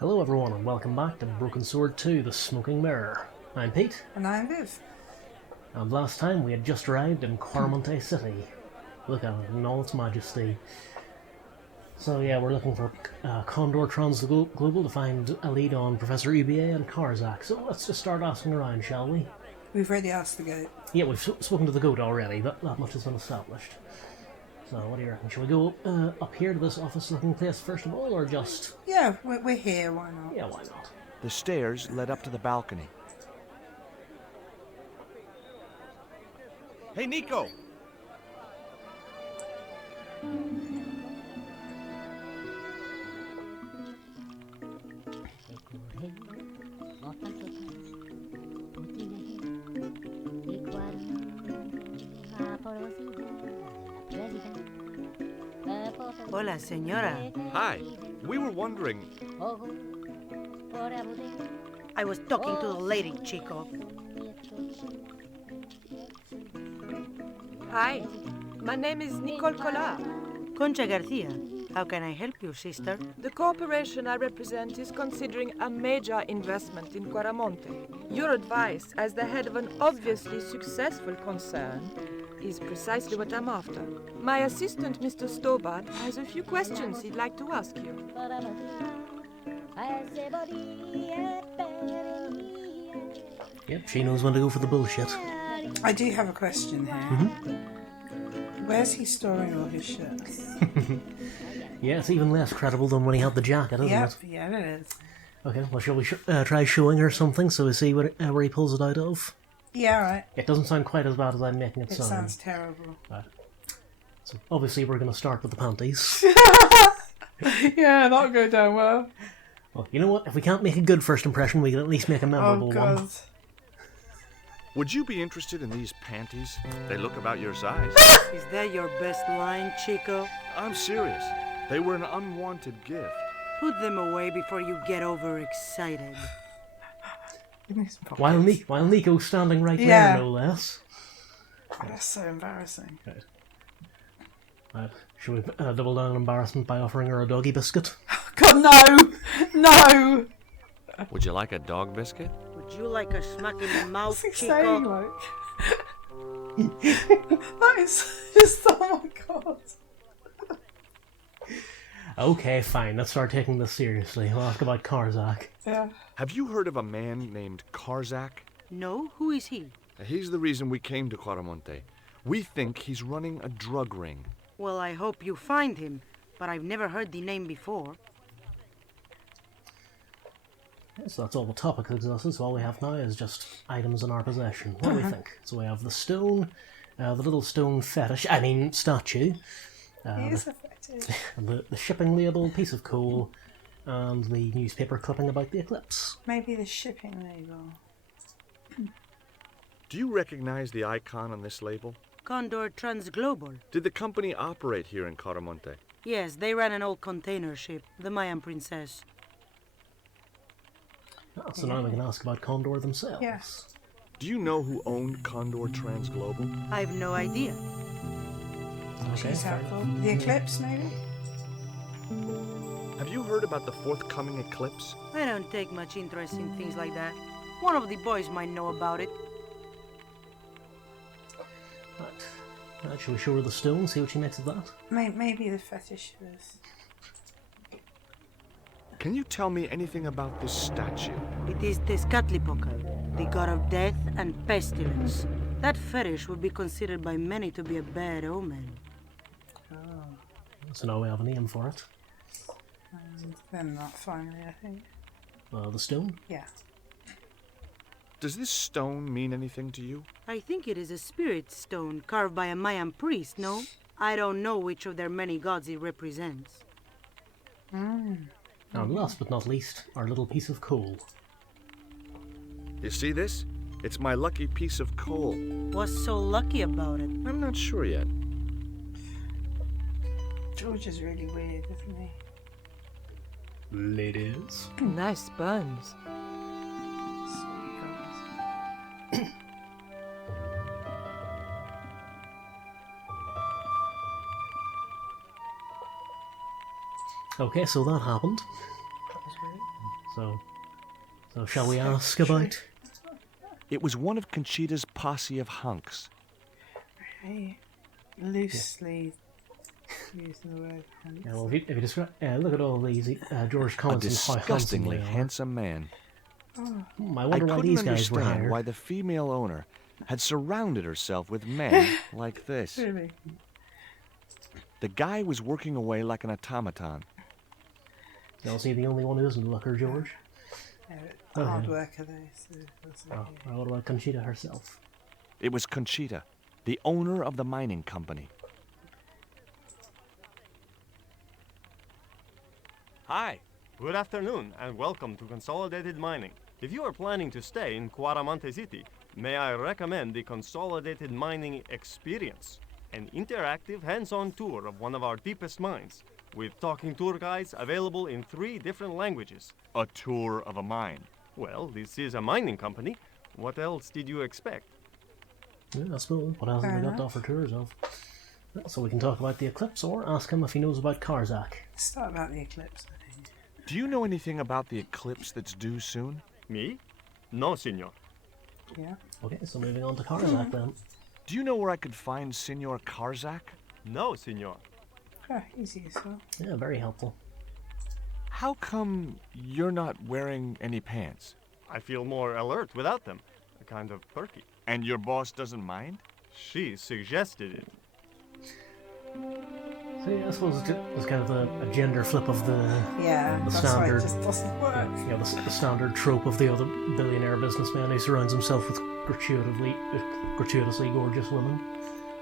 Hello everyone and welcome back to Broken Sword 2, The Smoking Mirror. I'm Pete. And I'm Viv. And last time we had just arrived in Quaramonte City. Look at it in all its majesty. So yeah, we're looking for Condor Transglobal to find a lead on Professor UBA and Karzak. So let's just start asking around, shall we? We've already asked the goat. Yeah, we've spoken to the goat already, that much has been established. So what do you reckon? Shall we go up here to this office-looking place first of all, or just... Yeah, we're here, why not? Yeah, why not? The stairs led up to the balcony. Hey, Nico! Hola, señora. Hi. We were wondering... I was talking to the lady, Chico. Hi, my name is Nicole Collard. Concha Garcia. How can I help you, sister? The corporation I represent is considering a major investment in Quaramonte. Your advice, as the head of an obviously successful concern, is precisely what I'm after. My assistant, Mr. Stobart, has a few questions he'd like to ask you. Yep, she knows when to go for the bullshit. I do have a question here. Where's he storing all his shit? Yeah, it's even less credible than when he had the jacket, isn't it? Yeah, it is. Okay, well, shall we try showing her something so we see where he pulls it out of? Yeah, right. It doesn't sound quite as bad as I'm making it It sound. sounds terrible. Right. So obviously we're going to start with the panties. Yeah, that'll go down well. Well, you know what? If we can't make a good first impression, we can at least make a memorable Oh, God. one. Would you be interested in these panties? They look about your size. Is that your best line, Chico? I'm serious. They were an unwanted gift. Put them away before you get overexcited. While Nico's standing right Yeah. there, no less. Oh, that's so embarrassing. Right. Should we double down on embarrassment by offering her a doggy biscuit? God, no! No! Would you like a dog biscuit? Would you like a smack in the mouth, What's he saying, Chico? like? That is just, oh my God. Okay, fine. Let's start taking this seriously. We'll ask about Karzak. Yeah. Have you heard of a man named Karzak? No? Who is he? He's the reason we came to Quaramonte. We think he's running a drug ring. Well, I hope you find him, but I've never heard the name before. So that's all the topics exhausted, so all we have now is just items in our possession. What do we think? So we have the stone, the little stone statue, He is effective. the shipping label, piece of coal, and the newspaper clipping about the eclipse. Maybe the shipping label. Do you recognize the icon on this label? Condor Transglobal. Did the company operate here in Quaramonte? Yes, they ran an old container ship, the Mayan Princess. Ah, so now we can ask about Condor themselves. Yes. Do you know who owned Condor Transglobal? I've no idea. Okay, She's fair helpful. enough. The eclipse, maybe? Have you heard about the forthcoming eclipse? I don't take much interest in things like that. One of the boys might know about it. Right, shall we show her the stone, see what she makes of that? Maybe the fetish is. Can you tell me anything about this statue? It is Tezcatlipoca, the god of death and pestilence. That fetish would be considered by many to be a bad omen. Oh. So now we have a name for it. Then that, finally, I think. The stone? Yeah. Does this stone mean anything to you? I think it is a spirit stone carved by a Mayan priest, no? I don't know which of their many gods it represents. And last but not least, our little piece of coal. You see this? It's my lucky piece of coal. What's so lucky about it? I'm not sure yet. George is really weird, isn't he? Ladies. Nice buns. Sweet God. Okay, so that happened. That was So shall we ask about? It was one of Conchita's posse of hunks. Hey, loosely using the word hunks. Yeah, well, if you describe, look at all these George A comments on how handsome disgustingly they are. handsome man. I I wonder why couldn't these guys were understand hired. why the female owner had surrounded herself with men like this. Really? The guy was working away like an automaton. You'll see the only one who isn't a looker, George. Yeah, hard worker though, so that's okay. What about Conchita herself? It was Conchita, the owner of the mining company. Hi, good afternoon, and welcome to Consolidated Mining. If you are planning to stay in Quaramonte City, may I recommend the Consolidated Mining Experience, an interactive hands-on tour of one of our deepest mines, with talking tour guides available in 3 different languages. A tour of a mine. Well, this is a mining company. What else did you expect? Yeah, I suppose. What else have Fair we got to enough. offer tours of? Well, so we can talk about the eclipse or ask him if he knows about Karzak. Let's start about the eclipse, I think. Do you know anything about the eclipse that's due soon? Me? No, senor. Yeah. Okay, so moving on to Karzak then. Do you know where I could find Senor Karzak? No, senor. Oh, easy as well. Yeah, very helpful. How come you're not wearing any pants? I feel more alert without them. Kind of perky. And your boss doesn't mind? She suggested it. So yeah, I suppose it's kind of a gender flip of the Yeah, The that's why standard. it just doesn't work. the standard trope of the other billionaire businessman who surrounds himself with gratuitously gorgeous women.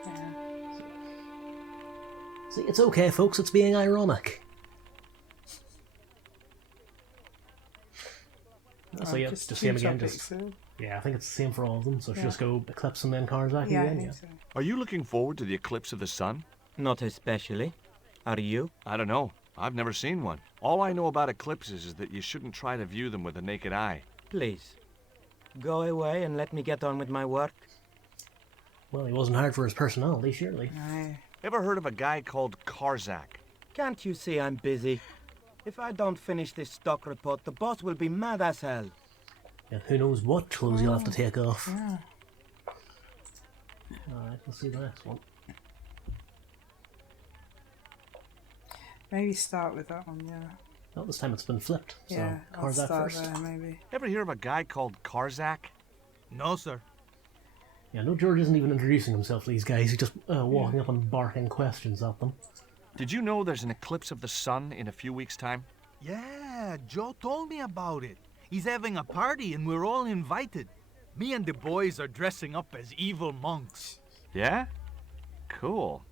Yeah. See, it's okay, folks. It's being ironic. So yeah, just two same again. topics, Just so- yeah, I think it's the same for all of them. So Yeah. just go Eclipse and then Karzak yeah, I again. think Yeah. so. Are you looking forward to the eclipse of the sun? Not especially. Are you? I don't know. I've never seen one. All I know about eclipses is that you shouldn't try to view them with the naked eye. Please. Go away and let me get on with my work. Well, he wasn't hired for his personality, surely. No. Ever heard of a guy called Karzak? Can't you see I'm busy? If I don't finish this stock report, the boss will be mad as hell. And who knows what clothes you'll have to take off. Yeah. Alright, let's see the next one. Maybe start with that one, yeah. Well, this time it's been flipped. So Yeah, I'll Karzak start first. there, maybe. Ever hear of a guy called Karzak? No, sir. Yeah, no, George isn't even introducing himself to these guys. He's just walking up and barking questions at them. Did you know there's an eclipse of the sun in a few weeks' time? Yeah, Joe told me about it. He's having a party and we're all invited. Me and the boys are dressing up as evil monks. Yeah? Cool.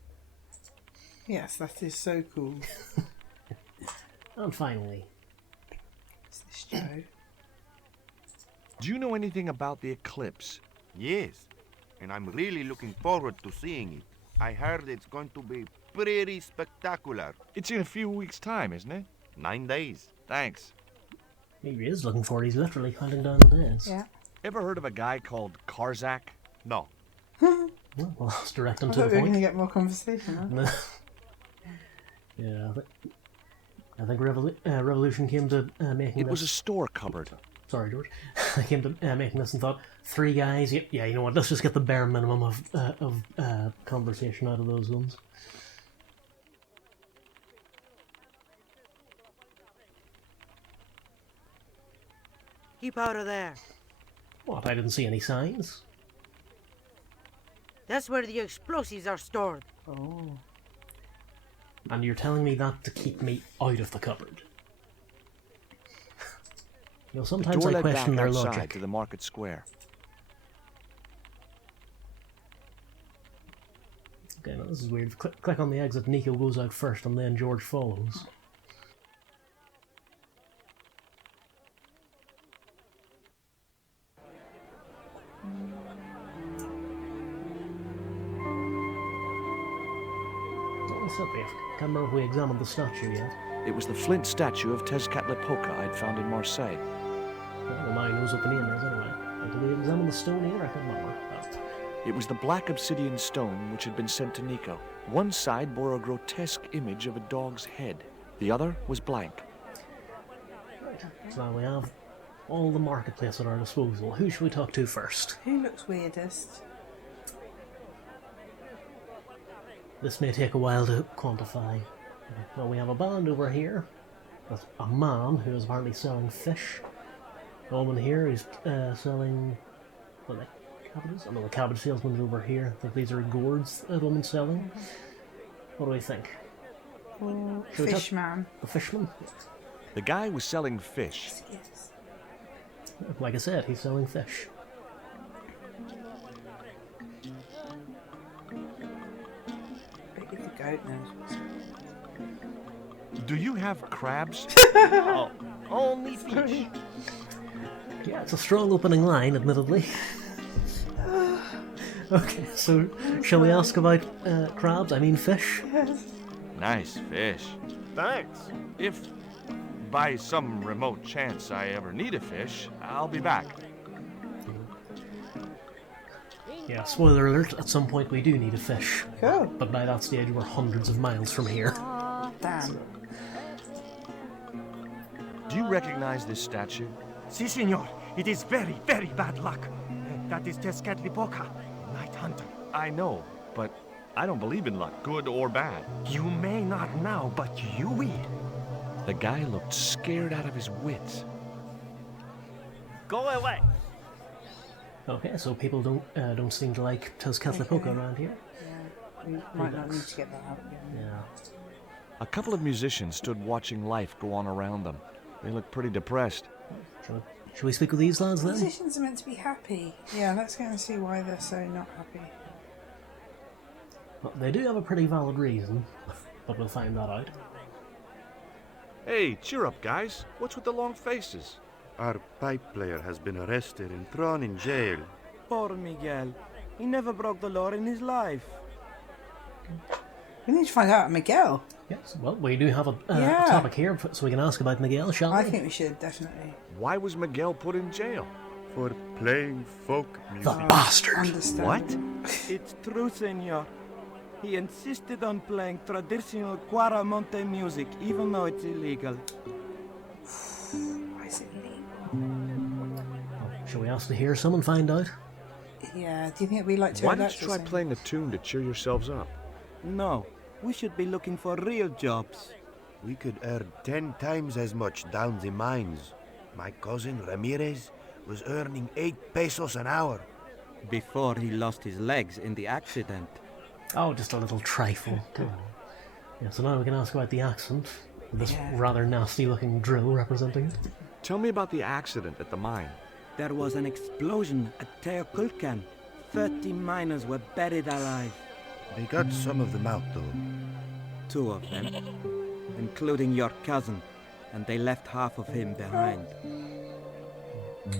Yes, that is so cool. And finally, Is this Joe? Do you know anything about the eclipse? Yes, and I'm really looking forward to seeing it. I heard it's going to be pretty spectacular. It's in a few weeks' time, isn't it? 9 days. Thanks. he is looking for it. He's literally counting down the days. Yeah. Ever heard of a guy called Karzak? No. Well, let's direct him I to thought the we were going to point. get more conversation, huh? Yeah, I think Revolution came to making It was a this. store cupboard. Sorry, George. I came to making this and thought, 3 guys. Yeah, you know what? Let's just get the bare minimum of conversation out of those ones. Keep out of there. What? I didn't see any signs. That's where the explosives are stored. Oh. And you're telling me that to keep me out of the cupboard. You know, The sometimes door I led back question their outside logic. to the market square. Okay, now this is weird. Click on the exit, Nico goes out first, and then George follows. I can't remember if we examined the statue yet. It was the flint statue of Tezcatlipoca I'd found in Marseille. Well, now he knows what the name is anyway. Did we examine the stone either? I can't remember. It was the black obsidian stone which had been sent to Nico. One side bore a grotesque image of a dog's head. The other was blank. Right. So now we have all the marketplace at our disposal. Who should we talk to first? Who looks weirdest? This may take a while to quantify. Well, we have a band over here. There's a man who is apparently selling fish. A woman here who's selling... what, like cabbages? I know the cabbage salesman's over here. I think these are gourds a woman's selling. What do we think? Should we talk- Fishman. The fishman? The guy was selling fish. Yes. Like I said, he's selling fish. Bet you the goat knows. Do you have crabs? Oh, only fish. Yeah, it's a strong opening line, admittedly. Okay, so shall we ask about crabs? I mean fish? Nice fish. Thanks. If by some remote chance I ever need a fish, I'll be back. Yeah, spoiler alert, at some point we do need a fish. Cool. But by that stage we're hundreds of miles from here. Damn. Do you recognize this statue? Si, senor. It is very, very bad luck. That is Tezcatlipoca, Night Hunter. I know, but I don't believe in luck, good or bad. You may not now, but you will. The guy looked scared out of his wits. Go away. Okay, so people don't seem to like Tezcatlipoca around here. Yeah. We might not need to get that out again. Yeah. A couple of musicians stood watching life go on around them. They looked pretty depressed. Should we speak with these lads then? Musicians are meant to be happy. Yeah, let's go and see why they're so not happy. Well, they do have a pretty valid reason, but we'll find that out. Hey, cheer up, guys. What's with the long faces? Our pipe player has been arrested and thrown in jail. Poor Miguel. He never broke the law in his life. We need to find out Miguel. Yes, well, we do have a Yeah. topic here, so we can ask about Miguel, shall we? I think we should, definitely. Why was Miguel put in jail? For playing folk music. The bastard! Understand. What? It's true, senor. He insisted on playing traditional Quaramonte music, even though it's illegal. Why is it illegal? Shall we ask to hear some and find out? Yeah, do you think we'd like to Why add don't that you to try something? playing a tune to cheer yourselves up? No, we should be looking for real jobs. We could earn 10 times as much down the mines. My cousin Ramirez was earning 8 pesos an hour. Before he lost his legs in the accident. Oh, just a little trifle. Come on. Yeah, so now we can ask about the accent. With this Yeah. rather nasty-looking drill representing it. Tell me about the accident at the mine. There was an explosion at Teoculcan. 30 miners were buried alive. They got some of them out, though. 2 of them, including your cousin, and they left half of him behind.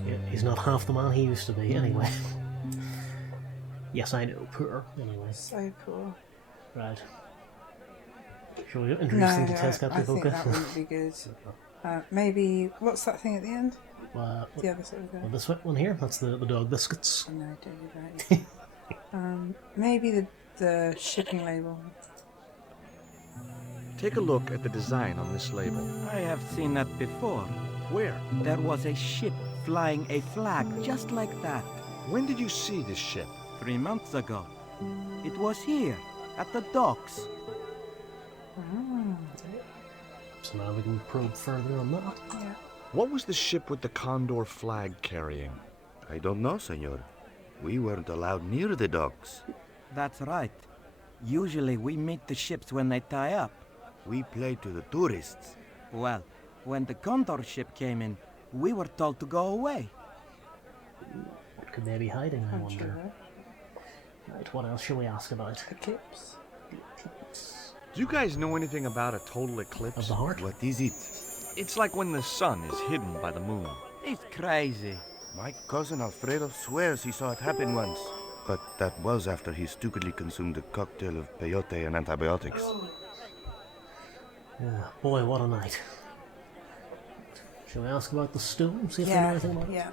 Yeah, he's not half the man he used to be, anyway. Yes, I know, poor. Anyway, So poor. right. Shall we introduce No, them to I think Tezcatlipoca? that wouldn't be good. Maybe, what's that thing at the end? The other sort of guy. Well, this one here, that's the dog biscuits. No, don't do that. Maybe the shipping label. Take a look at the design on this label. I have seen that before. Where? There was a ship flying a flag just like that When did you see this ship? 3 months ago. It was here, at the docks. So now we can probe further on that. Yeah. What was the ship with the condor flag carrying? I don't know, senor. We weren't allowed near the docks. That's right. Usually we meet the ships when they tie up. We play to the tourists. Well, when the Condor ship came in, we were told to go away. What could they be hiding, I wonder? Sure. Right, what else shall we ask about? Eclipse. Do you guys know anything about a total Of eclipse? the heart? What is it? It's like when the sun is hidden by the moon. He's crazy. My cousin Alfredo swears he saw it happen once. But that was after he stupidly consumed a cocktail of peyote and antibiotics. Yeah, boy, what a night. Shall we ask about the stone? See if they know Yeah, anything about it? yeah.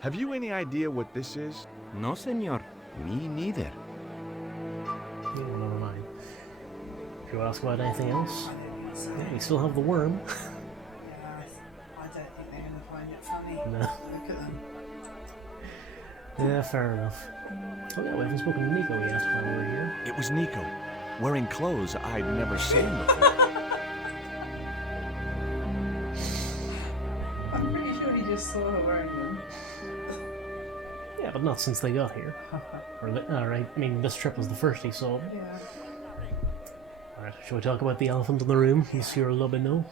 Have you any idea what this is? No, senor. Me neither. Oh, never mind. Shall we ask about anything else? Yeah, we still have the worm. Yeah, fair enough. Oh yeah, we haven't spoken to Nico yet while we're here. It was Nico, wearing clothes I'd never seen before. I'm pretty sure he just saw her wearing them. Yeah, but not since they got here. Alright, I mean, this trip was the first he saw. Yeah. Alright, shall we talk about the elephant in the room? Monsieur Lobino?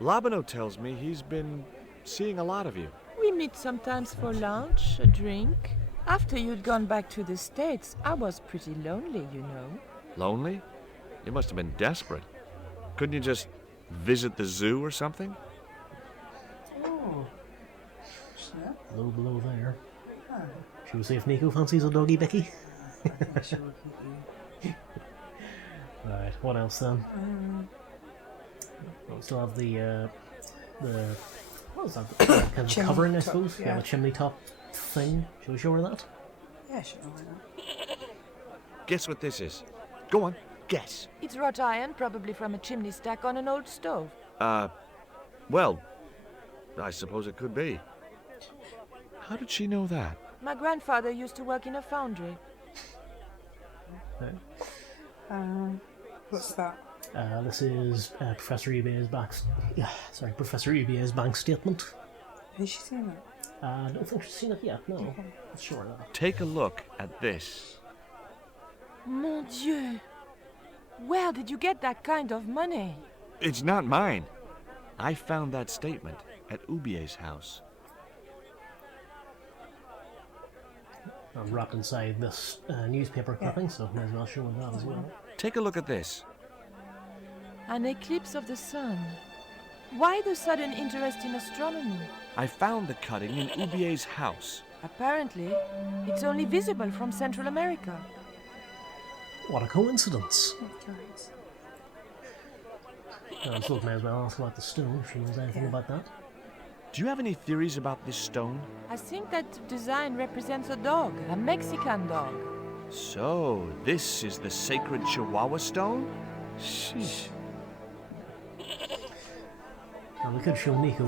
Labino tells me he's been seeing a lot of you. We meet sometimes for lunch, a drink. After you'd gone back to the States, I was pretty lonely, you know. Lonely? You must have been desperate. Couldn't you just visit the zoo or something? Oh. Snap. Low blow there. Should we see if Nico fancies a doggy Becky? Right, what else then? We still have the what was that? Kind of covering, I suppose? Yeah, the chimney top thing. Should we show her that? Yeah, sure, why not? Guess what this is? Go on, guess. It's wrought iron, probably from a chimney stack on an old stove. Well, I suppose it could be. How did she know that? My grandfather used to work in a foundry. What's that? This is Professor Ubier's Professor Ubier's bank statement. Has she seen it? I don't think she's seen it yet, no. Not sure of that. Take a look at this. Mon Dieu! Where did you get that kind of money? It's not mine. I found that statement at Ubier's house. Wrapped inside this newspaper clipping, so may as well show that as well. Take a look at this. An eclipse of the sun. Why the sudden interest in astronomy? I found the cutting in Ubier's house. Apparently, it's only visible from Central America. What a coincidence. So may as well ask about the stone, if she knows anything about that. Do you have any theories about this stone? I think that design represents a dog, a Mexican dog. So, this is the sacred Chihuahua stone? Sheesh. And we could show Nico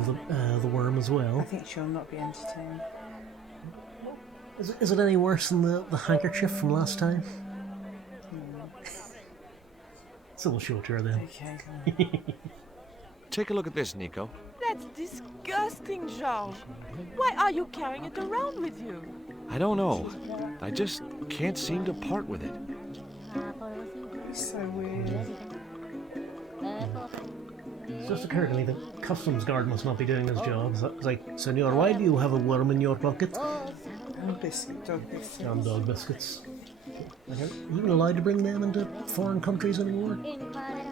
the worm as well. I think she'll not be entertained. Is it any worse than the handkerchief from last time? So we'll show it to her then. Okay. Take a look at this, Nico. That's disgusting, George. Why are you carrying it around with you? I don't know. I just can't seem to part with it. It's so weird. It just occurred to me that customs guard must not be doing his job. It's like, Senor, why do you have a worm in your pocket? And biscuit, dog biscuits. And dog biscuits. Like, are you even allowed to bring them into foreign countries anymore?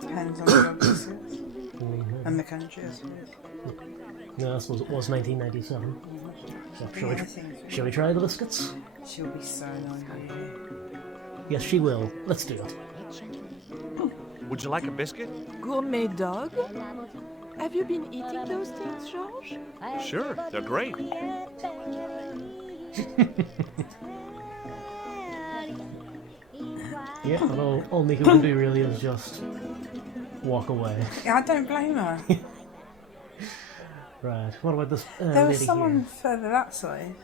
Depends on the dog biscuits. And the country, I suppose. No, I suppose it was 1997. So shall we try the biscuits? She'll be so annoyed. Yes, she will. Let's do it. Would you like a biscuit? Gourmet dog? Have you been eating those things, George? Sure, they're great. Yeah, and all Nico can do really is just walk away. Yeah, I don't blame her. Right, what about this There was lady someone further that side.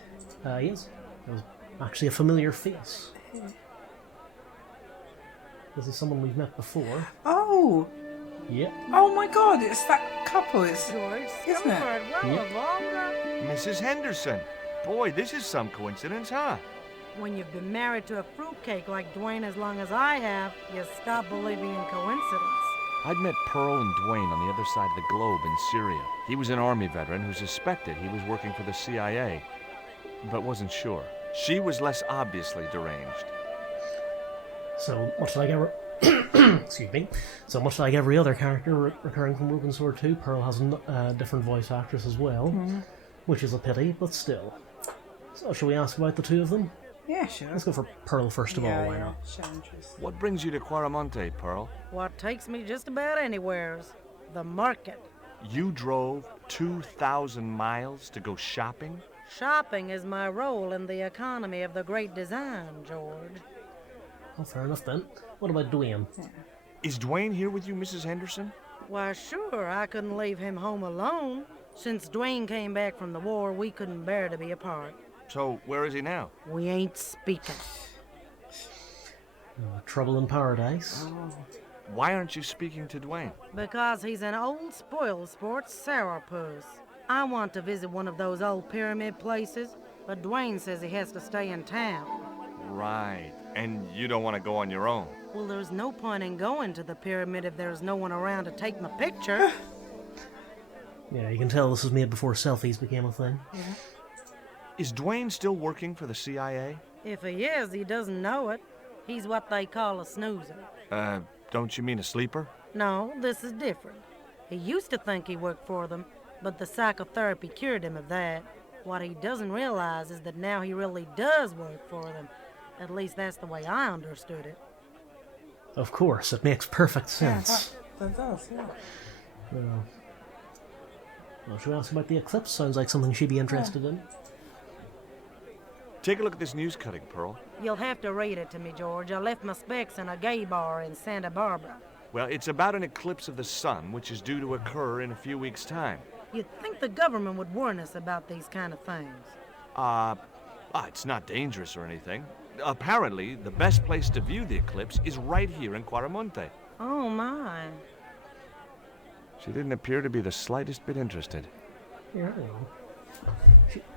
here? Yes, it was actually a familiar face. This is someone we've met before. Oh! Yep. Oh my god, it's that couple, isn't it? Mrs. Henderson. Boy, this is some coincidence, huh? When you've been married to a fruitcake like Dwayne as long as I have, you stop believing in coincidence. I'd met Pearl and Dwayne on the other side of the globe in Syria. He was an army veteran who suspected he was working for the CIA, but wasn't sure. She was less obviously deranged. So, much like every... Excuse me. So much like every other character recurring from Broken Sword 2, Pearl has a different voice actress as well, which is a pity, but still. So, shall we ask about the two of them? Yeah, sure. Let's go for Pearl first of all, why not? Show interest. What brings you to Quaramonte, Pearl? What takes me just about anywheres? The market. You drove 2,000 miles to go shopping? Shopping is my role in the economy of the great design, George. Oh, fair enough then. What about Dwayne? Is Dwayne here with you, Mrs. Henderson? Why, sure, I couldn't leave him home alone. Since Dwayne came back from the war, we couldn't bear to be apart. So, where is he now? We ain't speaking. Trouble in paradise. Why aren't you speaking to Dwayne? Because he's an old spoil sport sourpuss. I want to visit one of those old pyramid places, but Dwayne says he has to stay in town. Right. And you don't want to go on your own. Well, there's no point in going to the pyramid if there's no one around to take my picture. Yeah, you can tell this was made before selfies became a thing. Is Dwayne still working for the CIA? If he is, he doesn't know it. He's what they call a snoozer. Don't you mean a sleeper? No, this is different. He used to think he worked for them, but the psychotherapy cured him of that. What he doesn't realize is that now he really does work for them. At least that's the way I understood it. Of course, it makes perfect sense. That does, yeah. Well, should we ask about the eclipse? Sounds like something she'd be interested in. Take a look at this news cutting, Pearl. You'll have to read it to me, George. I left my specs in a gay bar in Santa Barbara. Well, it's about an eclipse of the sun, which is due to occur in a few weeks' time. You'd think the government would warn us about these kind of things. It's not dangerous or anything. Apparently, the best place to view the eclipse is right here in Quaramonte. Oh, my. She didn't appear to be the slightest bit interested. Yeah, I know.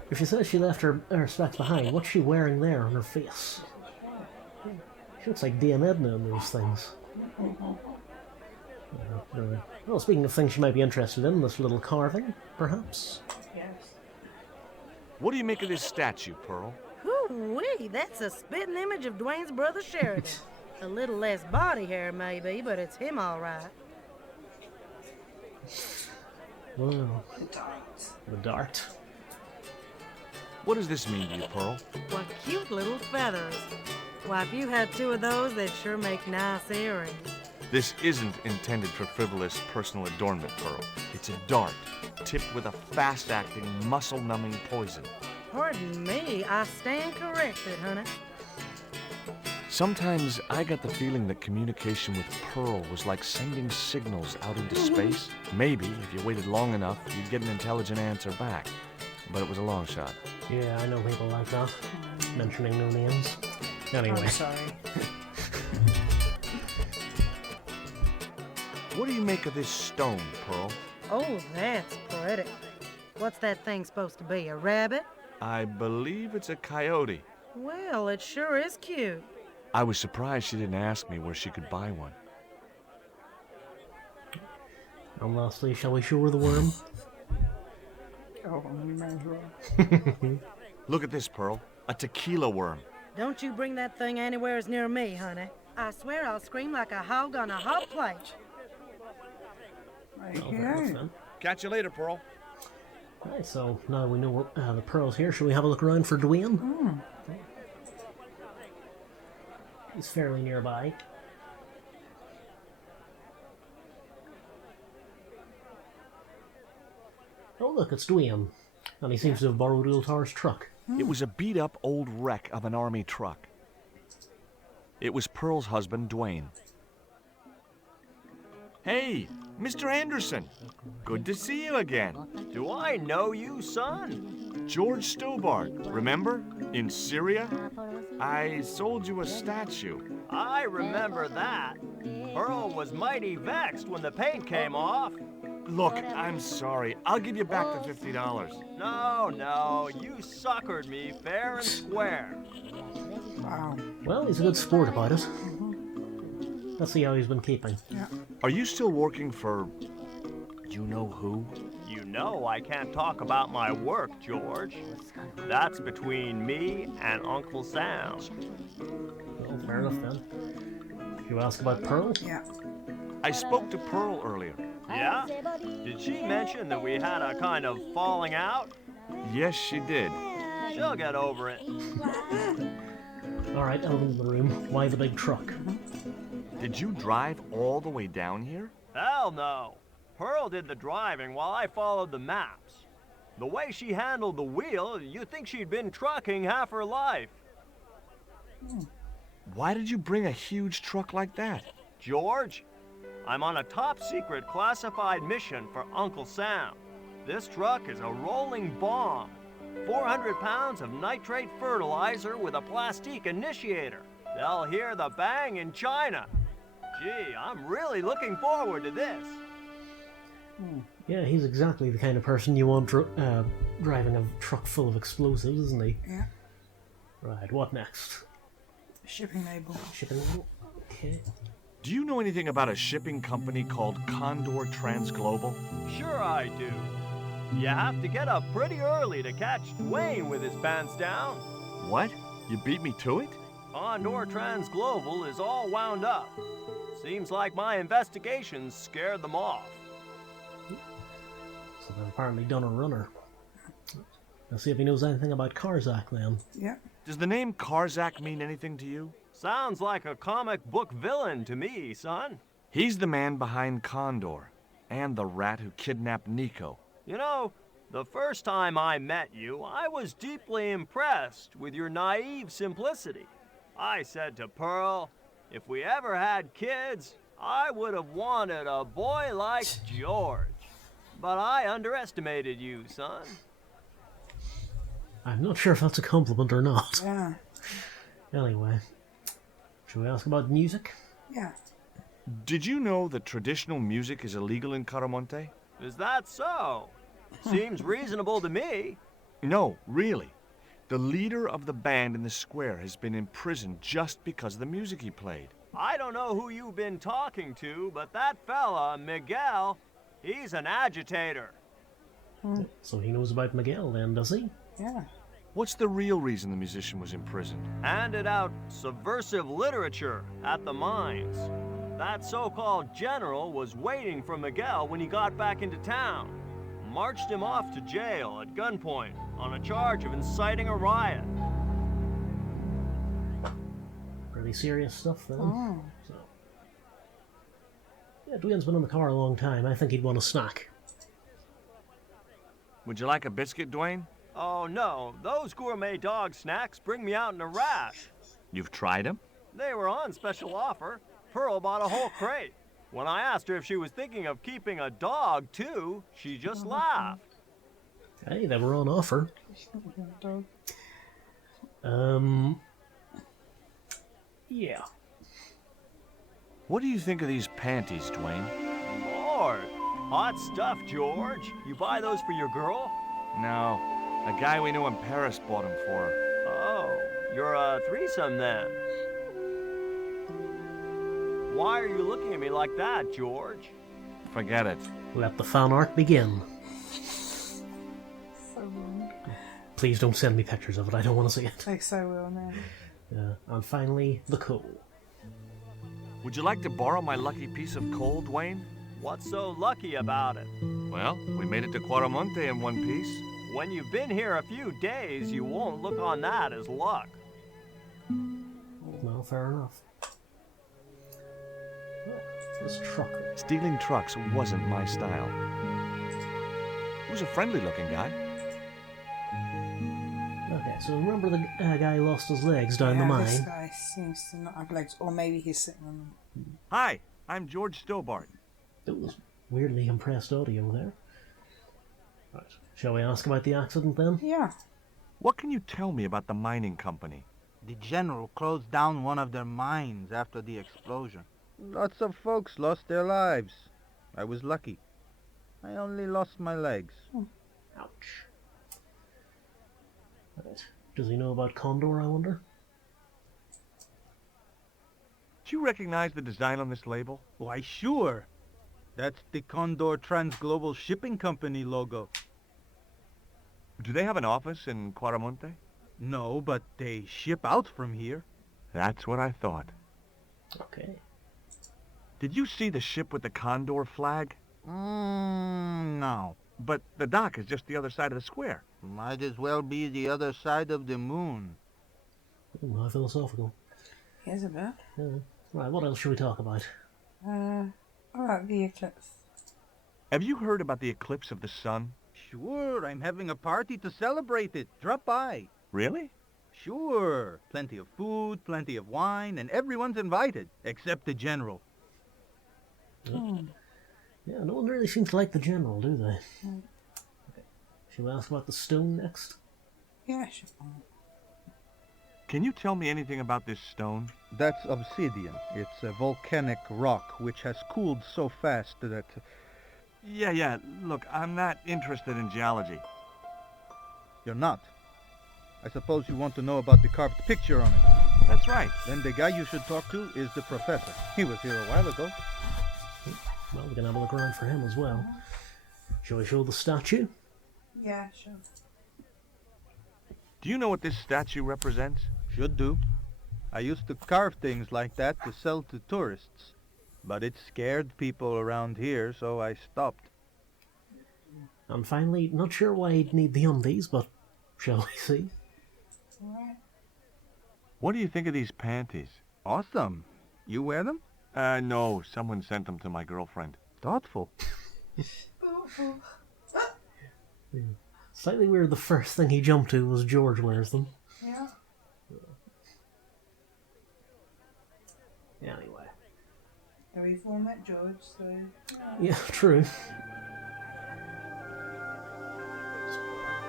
If she says she left her specs behind, what's she wearing there on her face? She looks like Dame Edna in those things. Well, speaking of things she might be interested in, this little carving, perhaps? Yes. What do you make of this statue, Pearl? Hoo-wee, that's a spitting image of Dwayne's brother Sheridan. A little less body hair, maybe, but it's him all right. Well, The dart. the dart. What does this mean to you, Pearl? What cute little feathers. Why, if you had two of those, they'd sure make nice earrings. This isn't intended for frivolous personal adornment, Pearl. It's a dart, tipped with a fast-acting, muscle-numbing poison. Pardon me, I stand corrected, honey. Sometimes I got the feeling that communication with Pearl was like sending signals out into space. Maybe, if you waited long enough, you'd get an intelligent answer back. But it was a long shot. Yeah, I know people like that. Mentioning no names. Anyway. I'm sorry. What do you make of this stone, Pearl? Oh, that's pretty. What's that thing supposed to be, a rabbit? I believe it's a coyote. Well, it sure is cute. I was surprised she didn't ask me where she could buy one. And lastly, shall we show her the worm? Oh, we might as well. Look at this, Pearl. A tequila worm. Don't you bring that thing anywhere near me, honey. I swear I'll scream like a hog on a hot plate. Right Oh, fair enough, here. then. Catch you later, Pearl. Right, so now we know the pearl's here. Shall we have a look around for Dwayne? He's fairly nearby. Oh, look, it's Dwayne. And he seems to have borrowed Ultar's truck. It was a beat-up old wreck of an army truck. It was Pearl's husband, Dwayne. Hey, Mr. Anderson. Good to see you again. Do I know you, son? George Stobart, remember? In Syria? I sold you a statue. I remember that. Pearl was mighty vexed when the paint came off. Look, I'm sorry. I'll give you back the $50. No, you suckered me fair and square. Wow. Well, he's a good sport about it. Let's see how he's been keeping. Yeah. Are you still working for... you know who? You know I can't talk about my work, George. That's between me and Uncle Sam. Well, fair enough then. You ask about Pearl? Yeah. I spoke to Pearl earlier. Yeah? Did she mention that we had a kind of falling out? Yes, she did. She'll get over it. Alright, out of the room. Why the big truck? Did you drive all the way down here? Hell no. Pearl did the driving while I followed the maps. The way she handled the wheel, you'd think she'd been trucking half her life. Why did you bring a huge truck like that? George, I'm on a top-secret classified mission for Uncle Sam. This truck is a rolling bomb. 400 pounds of nitrate fertilizer with a plastique initiator. They'll hear the bang in China. Gee, I'm really looking forward to this. Yeah, he's exactly the kind of person you want driving a truck full of explosives, isn't he? Yeah. Right, what next? Shipping label. Shipping label? Okay. Do you know anything about a shipping company called Condor Transglobal? Sure I do. You have to get up pretty early to catch Dwayne with his pants down. What? You beat me to it? Condor Transglobal is all wound up. Seems like my investigations scared them off. So they've apparently done a runner. Let's see if he knows anything about Karzak then. Yeah. Does the name Karzak mean anything to you? Sounds like a comic book villain to me, son. He's the man behind Condor, and the rat who kidnapped Nico. You know, the first time I met you, I was deeply impressed with your naive simplicity. I said to Pearl, if we ever had kids, I would have wanted a boy like George. But I underestimated you, son. I'm not sure if that's a compliment or not. Yeah. Anyway, should we ask about music? Yeah. Did you know that traditional music is illegal in Quaramonte? Is that so? Seems reasonable to me. No, really. The leader of the band in the square has been imprisoned just because of the music he played. I don't know who you've been talking to, but that fella, Miguel, he's an agitator. So he knows about Miguel then, does he? Yeah. What's the real reason the musician was imprisoned? Handed out subversive literature at the mines. That so-called general was waiting for Miguel when he got back into town. Marched him off to jail at gunpoint on a charge of inciting a riot. Pretty serious stuff then. Oh. So. Yeah, Dwayne's been in the car a long time. I think he'd want a snack. Would you like a biscuit, Dwayne? Oh no, those gourmet dog snacks bring me out in a rash. You've tried them? They were on special offer. Pearl bought a whole crate. When I asked her if she was thinking of keeping a dog too, she just laughed. Hey, they were on offer. Yeah. What do you think of these panties, Dwayne? Lord, hot stuff, George. You buy those for your girl? No, a guy we knew in Paris bought them for her. Oh, you're a threesome then. Why are you looking at me like that, George? Forget it. Let the fan art begin. So wrong. Please don't send me pictures of it. I don't want to see it. They so will now. And finally, the coal. Would you like to borrow my lucky piece of coal, Dwayne? What's so lucky about it? Well, we made it to Quaramonte in one piece. When you've been here a few days, you won't look on that as luck. Well, fair enough. This truck. Stealing trucks wasn't my style. He was a friendly-looking guy. Okay, so remember the guy who lost his legs down the This mine? guy seems to not have legs, or maybe he's sitting on them. Hi, I'm George Stobart. There was weirdly compressed audio there. Right, shall we ask about the accident then? Yeah. What can you tell me about the mining company? The general closed down one of their mines after the explosion. Lots of folks lost their lives. I was lucky. I only lost my legs. Ouch. Right. Does he know about Condor, I wonder? Do you recognize the design on this label? Why, sure. That's the Condor Transglobal Shipping Company logo. Do they have an office in Quaramonte? No, but they ship out from here. That's what I thought. Okay. Did you see the ship with the Condor flag? No. But the dock is just the other side of the square. Might as well be the other side of the moon. How philosophical. Here's a bit. Yeah. Right, what else should we talk about? Alright, the eclipse. Have you heard about the eclipse of the sun? Sure, I'm having a party to celebrate it. Drop by. Really? Sure. Plenty of food, plenty of wine, and everyone's invited, except the general. Yeah, no one really seems to like the general, do they? Okay. Shall we ask about the stone next? Yeah, sure. Can you tell me anything about this stone? That's obsidian. It's a volcanic rock which has cooled so fast that... Yeah. Look, I'm not interested in geology. You're not. I suppose you want to know about the carved picture on it. That's right. Then the guy you should talk to is the professor. He was here a while ago. Well, we can have a look around for him as well. Shall we show the statue? Yeah, sure. Do you know what this statue represents? Should do. I used to carve things like that to sell to tourists. But it scared people around here, so I stopped. And finally, not sure why he'd need the undies, but shall we see? Alright. What do you think of these panties? Awesome. You wear them? No. Someone sent them to my girlfriend. Thoughtful. Slightly weird the first thing he jumped to was George wears them. Yeah. Anyway. We've all met George, so... Yeah, true.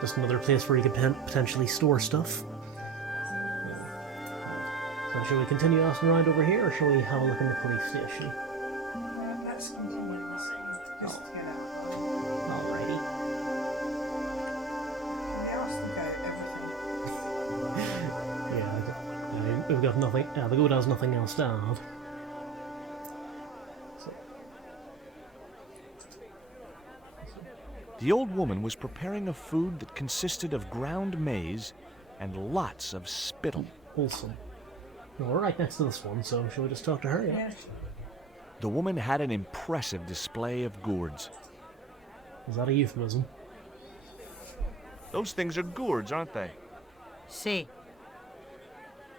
Just another place where you could potentially store stuff. So shall we continue asking around over here, or shall we have a look in the police station? Let's continue this. Just to get out. Alrighty. We asked the guy everything. Yeah, we've got nothing. The good has nothing else to add. The old woman was preparing a food that consisted of ground maize and lots of spittle. Wholesome. Well, we're right next to this one, so shall we just talk to her? Yeah. The woman had an impressive display of gourds. Is that a euphemism? Those things are gourds, aren't they? See.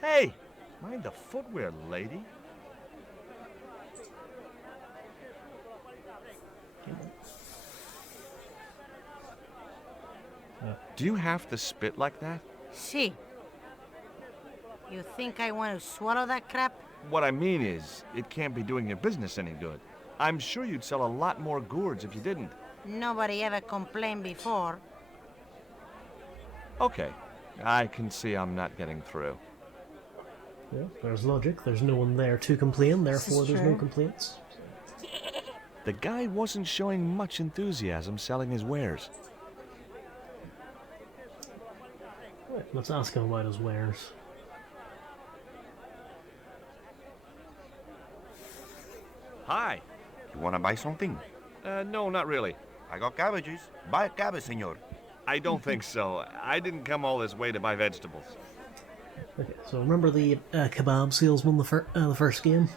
Hey! Mind the footwear, lady. Do you have to spit like that? See. You think I want to swallow that crap? What I mean is, it can't be doing your business any good. I'm sure you'd sell a lot more gourds if you didn't. Nobody ever complained before. Okay, I can see I'm not getting through. Yeah, there's logic. There's no one there to complain, therefore there's no true. complaints. The guy wasn't showing much enthusiasm selling his wares. Right, let's ask him about his wares. Hi. You wanna buy something? No, not really. I got cabbages. Buy a cabbage, senor. I don't think so. I didn't come all this way to buy vegetables. Okay, so remember the kebab salesman the first game?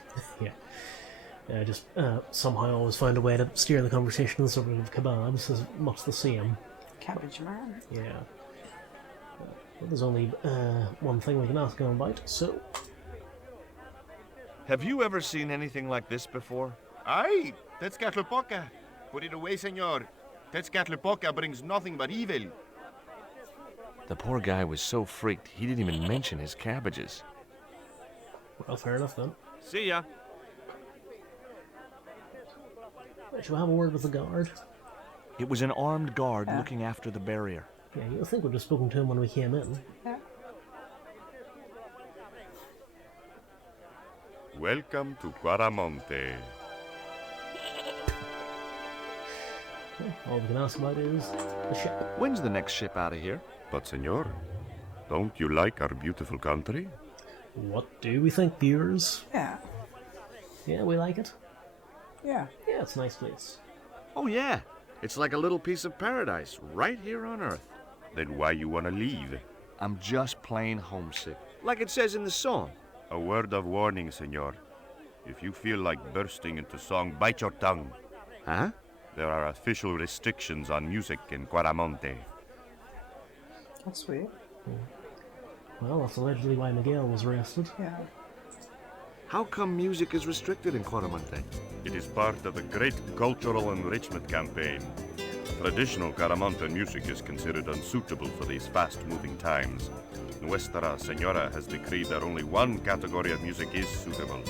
Yeah. Just somehow always find a way to steer the conversation to the subject of kebabs. Is much the same. Cabbage man. Yeah. Well, there's only one thing we can ask him about, so... Have you ever seen anything like this before? Aye, Tezcatlipoca. Put it away, senor. Tezcatlipoca brings nothing but evil. The poor guy was so freaked, he didn't even mention his cabbages. Well, fair enough then. See ya. Right, shall we have a word with the guard? It was an armed guard looking after the barrier. Yeah, you'd think we'd have spoken to him when we came in. Yeah. Welcome to Quaramonte. Well, all we can ask about is the ship. When's the next ship out of here? But, senor, don't you like our beautiful country? What do we think, viewers? Yeah. Yeah, we like it. Yeah. Yeah, it's a nice place. Oh, yeah. It's like a little piece of paradise right here on Earth. Then why you wanna leave? I'm just plain homesick. Like it says in the song. A word of warning, senor. If you feel like bursting into song, bite your tongue. Huh? There are official restrictions on music in Quaramonte. That's weird. Well, that's allegedly why Miguel was arrested. Yeah. How come music is restricted in Quaramonte? It is part of a great cultural enrichment campaign. Traditional Quaramonte music is considered unsuitable for these fast-moving times. Nuestra Señora has decreed that only one category of music is suitable.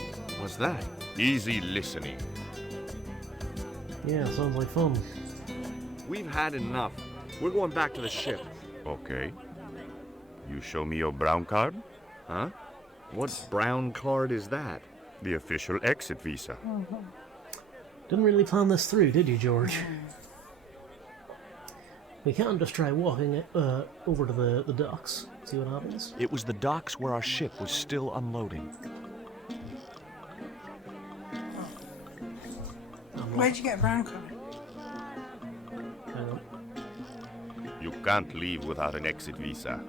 What's that? Easy listening. Yeah, sounds like fun. We've had enough. We're going back to the ship. Okay. You show me your brown card? Huh? What brown card is that? The official exit visa. Didn't really plan this through, did you, George? We can't just try walking over to the docks, see what happens. It was the docks where our ship was still unloading. Where'd you get a brown card? Hang on. You can't leave without an exit visa.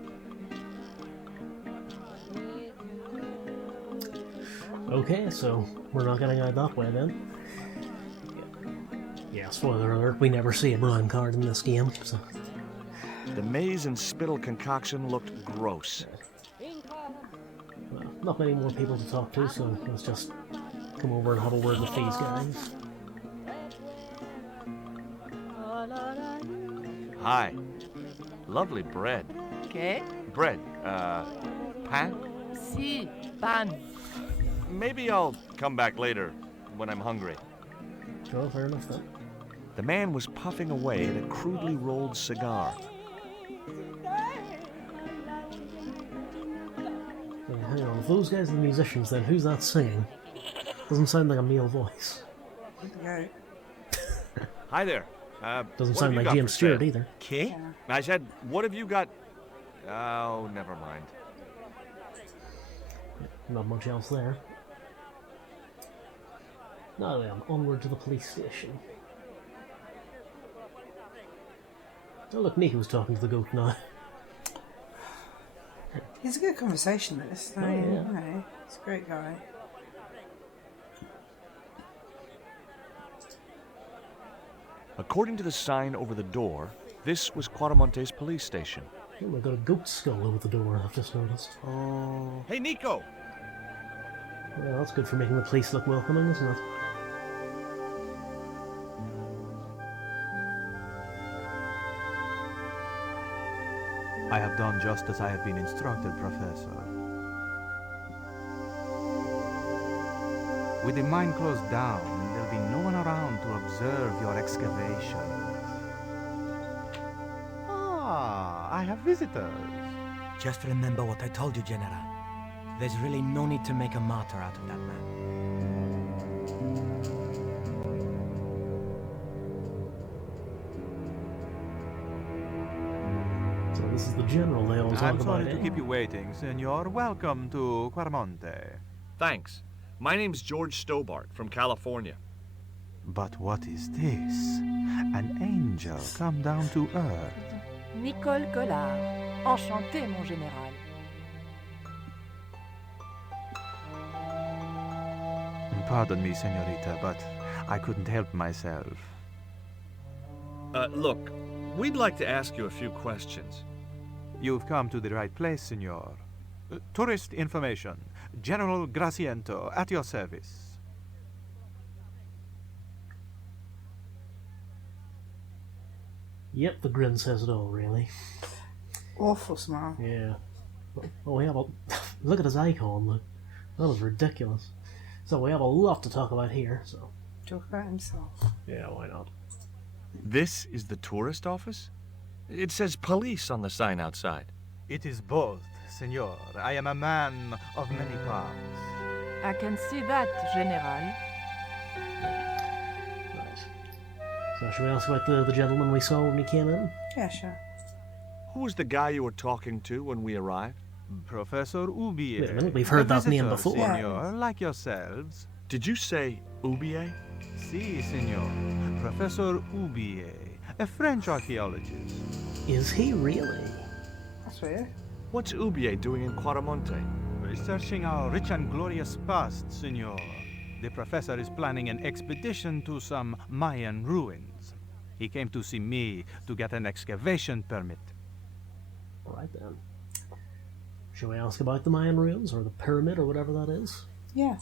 Okay, so we're not getting out that way then. Yeah, spoiler alert, we never see a brown card in this game, so... The maize and spittle concoction looked gross. Well, not many more people to talk to, so let's just come over and have a word with these guys. Hi. Lovely bread. ¿Qué? Bread, pan? Si, pan. Maybe I'll come back later when I'm hungry. Oh, fair enough then. The man was puffing away at a crudely rolled cigar. Hang on, if those guys are the musicians, then who's that singing? Doesn't sound like a male voice. Go. Hi there. Doesn't what sound have you like got James for Stewart sale? either. ¿Qué? I said, what have you got? Oh, never mind. Not much else there. Now then, onward to the police station. Oh look, Nico's talking to the goat now. He's a good conversationalist. I mean, yeah. you know, he's a great guy. According to the sign over the door, this was Quaramonte's police station. Oh, we've got a goat skull over the door, I've just noticed. Oh. Hey, Nico! Yeah, that's good for making the police look welcoming, isn't it? I have done just as I have been instructed, Professor. With the mine closed down, there'll be no one around to observe your excavations. Ah, I have visitors. Just remember what I told you, General. There's really no need to make a martyr out of that man. So this is the general they all talk I'm about, sorry to eh? keep you waiting, Senor. Welcome to Quaramonte. Thanks. My name's George Stobart from California. But what is this? An angel come down to earth. Nicole Collard. Enchanté, mon général. Pardon me, senorita, but I couldn't help myself. Look, we'd like to ask you a few questions. You've come to the right place, senor. Tourist information. General Graciento, at your service. Yep, the grin says it all, really. Awful smile. Yeah. Oh, we have a... Look at his icon, look. That was ridiculous. So we have a lot to talk about here, so... Talk about himself. Yeah, why not? This is the tourist office? It says police on the sign outside. It is both, senor. I am a man of many parts. I can see that, General. Right. So should we ask about the gentleman we saw when we came in? Yeah, sure. Who was the guy you were talking to when we arrived? Professor Ubier. Wait a minute, we've heard A that name visitor, before. Senor, like yourselves. Did you say Ubier? Si, senor. Professor Ubier, a French archaeologist. Is he really? That's weird. What's Ubier doing in Quaramonte? Researching our rich and glorious past, senor. The professor is planning an expedition to some Mayan ruins. He came to see me to get an excavation permit. All right then. Shall we ask about the Mayan ruins, or the pyramid, or whatever that is? Yeah.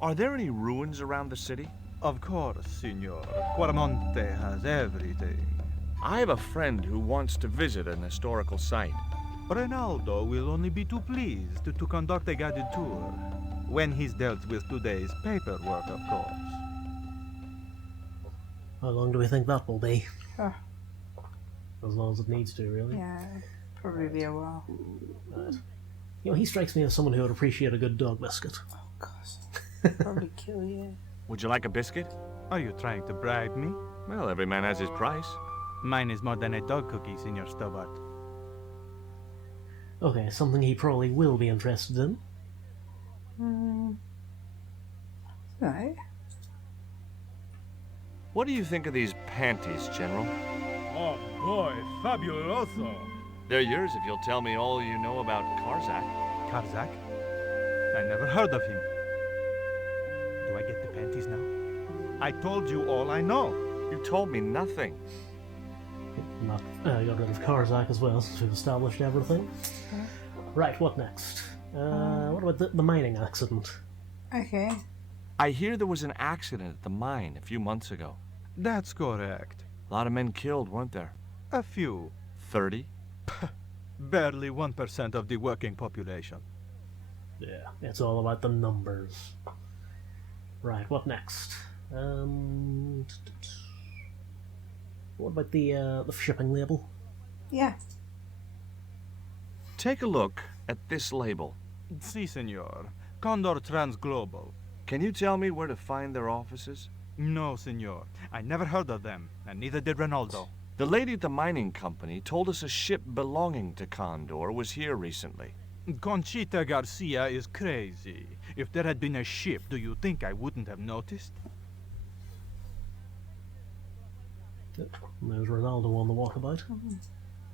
Are there any ruins around the city? Of course, senor. Quaramonte has everything. I have a friend who wants to visit an historical site. Ronaldo will only be too pleased to conduct a guided tour. When he's dealt with today's paperwork, of course. How long do we think that will be? Oh, As long as it needs to, really. yeah. Probably be a while. Right. You know, he strikes me as someone who would appreciate a good dog biscuit. Oh, gosh. Probably kill you. Would you like a biscuit? Are you trying to bribe me? Well, every man has his price. Mine is more than a dog cookie, Senor Stobart. Okay, something he probably will be interested in. Right. What do you think of these panties, General? Oh boy, fabuloso! They're yours if you'll tell me all you know about Karzak. Karzak? I never heard of him. Do I get the panties now? I told you all I know. You told me nothing. Not got rid of Karzak as well, since we've established everything. Right, what next? What about the mining accident? Okay. I hear there was an accident at the mine a few months ago. That's correct. A lot of men killed, weren't there? A few. 30? Barely 1% of the working population. Yeah, it's all about the numbers. Right, what next? What about the shipping label? Yeah. Take a look at this label. Si, senor. Condor Transglobal. Can you tell me where to find their offices? No, senor. I never heard of them, and neither did Ronaldo. The lady at the mining company told us a ship belonging to Condor was here recently. Conchita Garcia is crazy. If there had been a ship, do you think I wouldn't have noticed? There's Ronaldo on the walkabout.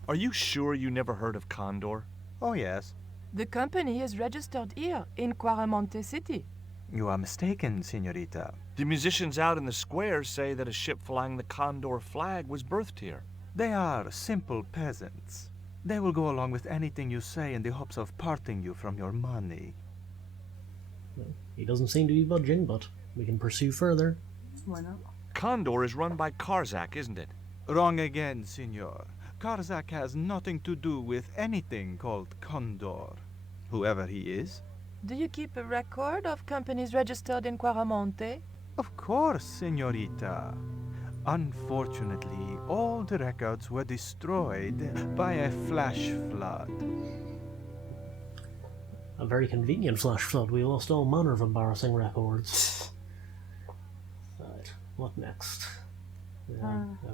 Are you sure you never heard of Condor? Oh, yes. The company is registered here in Quaramonte City. You are mistaken, senorita. The musicians out in the square say that a ship flying the Condor flag was birthed here. They are simple peasants. They will go along with anything you say in the hopes of parting you from your money. Well, he doesn't seem to be budging, but we can pursue further. Why not? Condor is run by Karzak, isn't it? Wrong again, senor. Karzak has nothing to do with anything called Condor, whoever he is. Do you keep a record of companies registered in Quaramonte? Of course, senorita. Unfortunately, all the records were destroyed by a flash flood. A very convenient flash flood. We lost all manner of embarrassing records. Right, what next?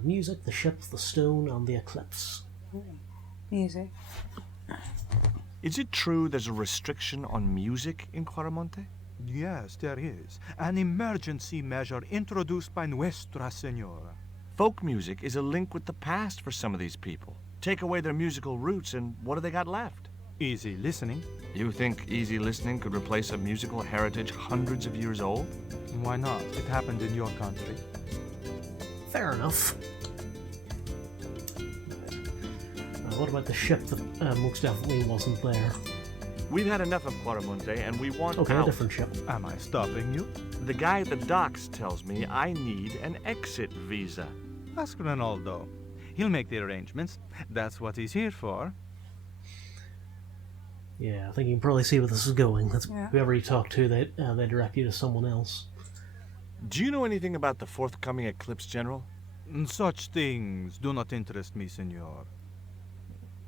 Music, the ship, the stone, and the eclipse. Music. Is it true there's a restriction on music in Quaramonte? Yes, there is. An emergency measure introduced by Nuestra Senora. Folk music is a link with the past for some of these people. Take away their musical roots, and what do they got left? Easy listening. You think easy listening could replace a musical heritage hundreds of years old? Why not? It happened in your country. Fair enough. What about the ship that most definitely wasn't there? We've had enough of Quaramonte, and we want Okay, out. a different ship. Am I stopping you? The guy at the docks tells me I need an exit visa. Ask Ronaldo. He'll make the arrangements. That's what he's here for. Yeah, I think you can probably see where this is going. That's Yeah. whoever you talk to, they direct you to someone else. Do you know anything about the forthcoming eclipse, General? Such things do not interest me, senor.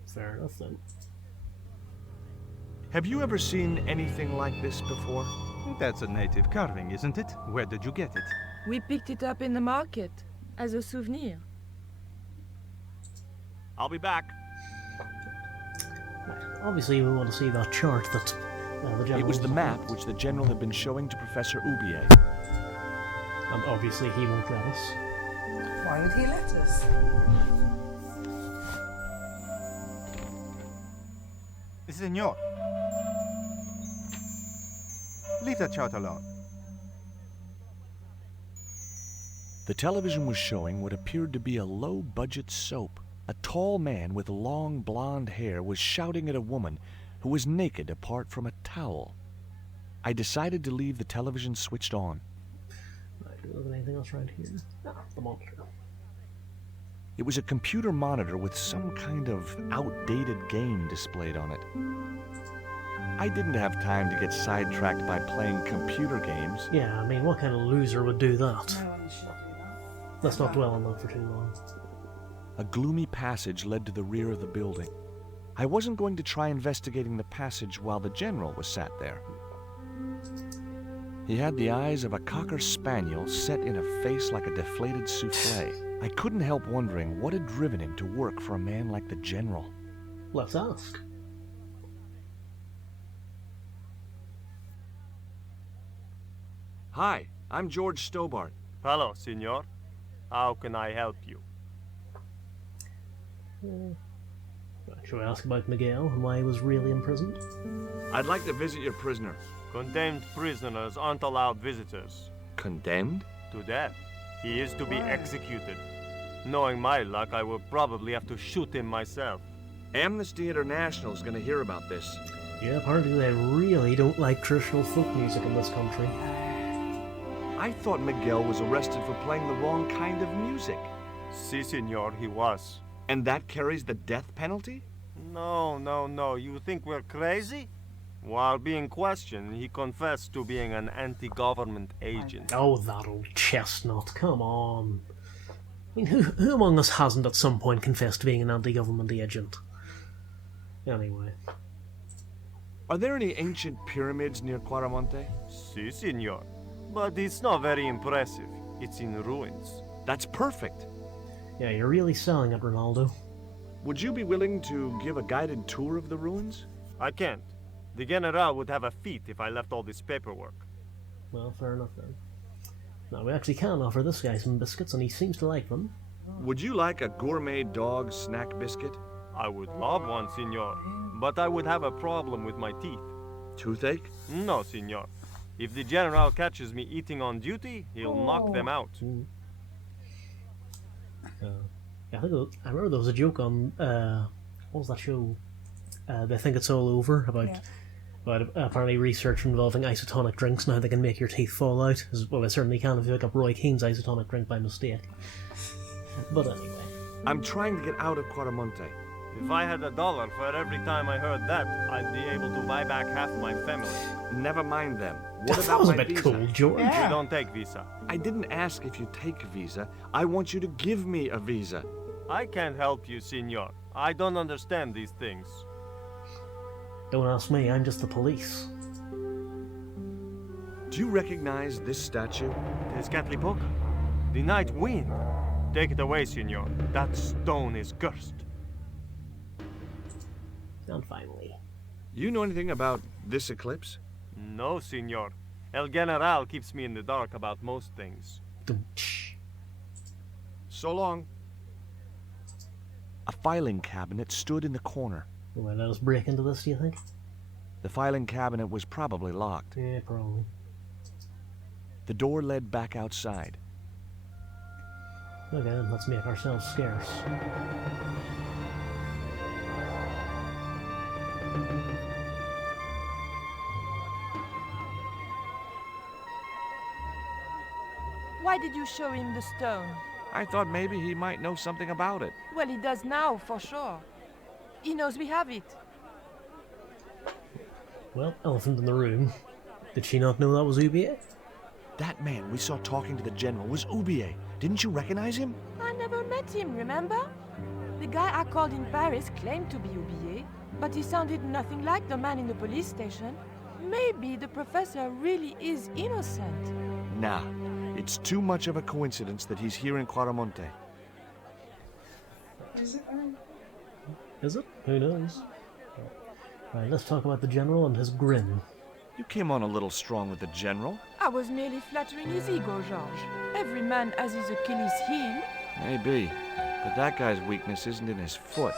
Fair enough, then. Have you ever seen anything like this before? That's a native carving, isn't it? Where did you get it? We picked it up in the market as a souvenir. I'll be back. Right. Obviously, we want to see that chart that the general... It was the map which the General had been showing to Professor Ubier. And obviously he won't let us. Why would he let us? Senor. Leave that chart alone. The television was showing what appeared to be a low-budget soap. A tall man with long blonde hair was shouting at a woman who was naked apart from a towel. I decided to leave the television switched on. Right, do we look at anything else around here? No, the monitor. It was a computer monitor with some kind of outdated game displayed on it. I didn't have time to get sidetracked by playing computer games. Yeah, I mean, what kind of loser would do that? No one should do that. Let's not dwell on that for too long. A gloomy passage led to the rear of the building. I wasn't going to try investigating the passage while the general was sat there. He had the eyes of a cocker spaniel set in a face like a deflated souffle. I couldn't help wondering what had driven him to work for a man like the general. Let's ask. Hi, I'm George Stobart. Hello, senor. How can I help you? Should we ask about Miguel and why he was really imprisoned? I'd like to visit your prisoner. Condemned prisoners aren't allowed visitors. Condemned? To death. He is to be executed. Knowing my luck, I will probably have to shoot him myself. Amnesty International is going to hear about this. Yeah, apparently they really don't like traditional folk music in this country. I thought Miguel was arrested for playing the wrong kind of music. Si, senor, he was. And that carries the death penalty? No. You think we're crazy? While being questioned, he confessed to being an anti-government agent. Oh, that old chestnut, come on. I mean, who among us hasn't at some point confessed to being an anti-government agent? Anyway. Are there any ancient pyramids near Quaramonte? Si, senor. But it's not very impressive. It's in ruins. That's perfect. Yeah, you're really selling it, Ronaldo. Would you be willing to give a guided tour of the ruins? I can't. The General would have a fit if I left all this paperwork. Well, fair enough then. Now, we actually can offer this guy some biscuits, and he seems to like them. Would you like a gourmet dog snack biscuit? I would love one, senor. But I would have a problem with my teeth. Toothache? No, senor. If the General catches me eating on duty, he'll knock them out. I remember there was a joke on, what was that show? They Think It's All Over, about apparently research involving isotonic drinks and how they can make your teeth fall out. Well, they certainly can if you pick up Roy Keane's isotonic drink by mistake. But anyway. I'm trying to get out of Quaramonte. If I had $1 for every time I heard that, I'd be able to buy back half my family. Never mind them. What that about was my a bit visa? cool, George. You don't take visa. I didn't ask if you take a visa. I want you to give me a visa. I can't help you, senor. I don't understand these things. Don't ask me, I'm just the police. Do you recognize this statue? Tezcatlipoca, the night wind. Take it away, senor. That stone is cursed. And finally. You know anything about this eclipse? No, senor. El General keeps me in the dark about most things. So long. A filing cabinet stood in the corner. Will let us break into this, do you think? The filing cabinet was probably locked. Yeah, probably. The door led back outside. Okay, then let's make ourselves scarce. Why did you show him the stone? I thought maybe he might know something about it. Well, he does now, for sure. He knows we have it. Well, elephant in the room. Did she not know that was Ubier? That man we saw talking to the general was Ubier. Didn't you recognize him? I never met him, remember? The guy I called in Paris claimed to be Oublié, but he sounded nothing like the man in the police station. Maybe the professor really is innocent. Nah, it's too much of a coincidence that he's here in Quaramonte. Is it? Is it? Who knows? Right, let's talk about the general and his grin. You came on a little strong with the general. I was merely flattering his ego, Georges. Every man has his Achilles heel. Maybe, but that guy's weakness isn't in his foot.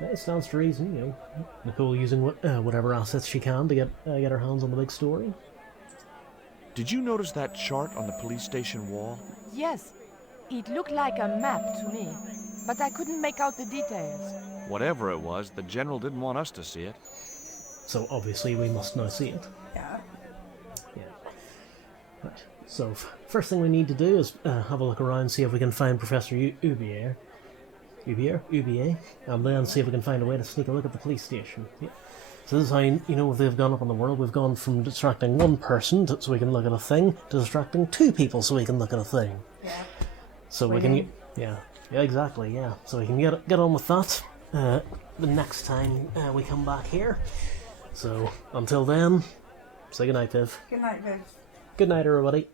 It stands to reason, you know. Nicole using whatever assets she can to get her hands on the big story. Did you notice that chart on the police station wall? Yes, it looked like a map to me, but I couldn't make out the details. Whatever it was, the general didn't want us to see it. So obviously we must now see it. Yeah. Yeah. Right. So first thing we need to do is have a look around, see if we can find Professor Ubier, and then see if we can find a way to sneak a look at the police station. Yeah. So this is how you know if they've gone up in the world. We've gone from distracting one person so we can look at a thing to distracting two people so we can look at a thing. Yeah. So we can Yeah, exactly, yeah. So we can get on with that the next time we come back here. So, until then, say goodnight, Viv. Good night, Viv. Good night, everybody.